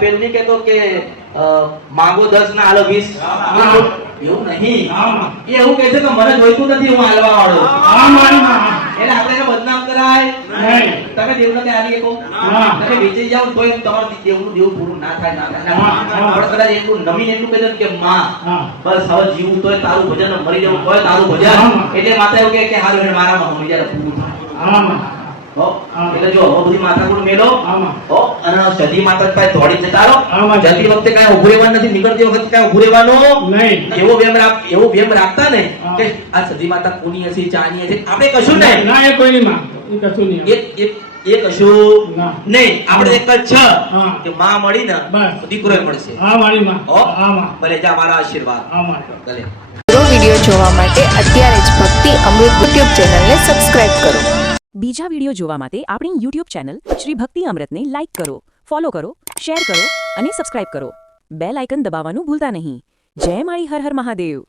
પેલું નહીં કહેતો કે માંગો 10 ના આલો 20 એવું નહીં એ એવું કહે છે કે મને જોઈતું નથી હું હાલવા વાળો એટલે આપણે એને બદનામ કરાય નહીં તમે દેવને ત્યાં આલી શકો તમે વેચી જાવ તોય તમારું દેવનું દેવ પૂરું ના થાય આપણે કદાચ એટલું નમીન એટલું કહે કે માં બસ હવે જીવું તોય તારું ભજન મરી જવું તોય તારું ભજન એટલે માતા એવું કે હારું મારામાં મરી જાય પૂરું એટલે જો બધી માથાકૂટ મેલો અને સતી માતા પાસે દોડી જતા રહો જતી વખતે કાંઈ ઉભું રહેવાનું નથી નીકળતી વખતે કાંઈ ઉભું રહેવાનું નહીં એવો વેમ રાખતા ને કે આ સતી માતા કોની હશે ચાની હશે આપણે કશું નહીં ના એ કોઈની માં એ કશું નહીં એ કશું નહીં આપણે એક જ છે કે માં મળી ને દીકરો મળશે હા મારી માં હા માં ભલે જા મારા આશીર્વાદ હા મારા ભલે વિડિયો જોવા માટે અત્યારે જ ભક્તિ અમૃત યુટ્યુબ ચેનલને સબસ્ક્રાઇબ કરો. બીજા વિડીયો જોવા માટે આપણી યુટ્યુબ ચેનલ શ્રી ભક્તિ અમૃતને લાઇક કરો, ફોલો કરો, શેર કરો અને સબસ્ક્રાઇબ કરો. બેલ આઇકન દબાવવાનું ભૂલતા નહીં. જય માળી હર હર મહાદેવ.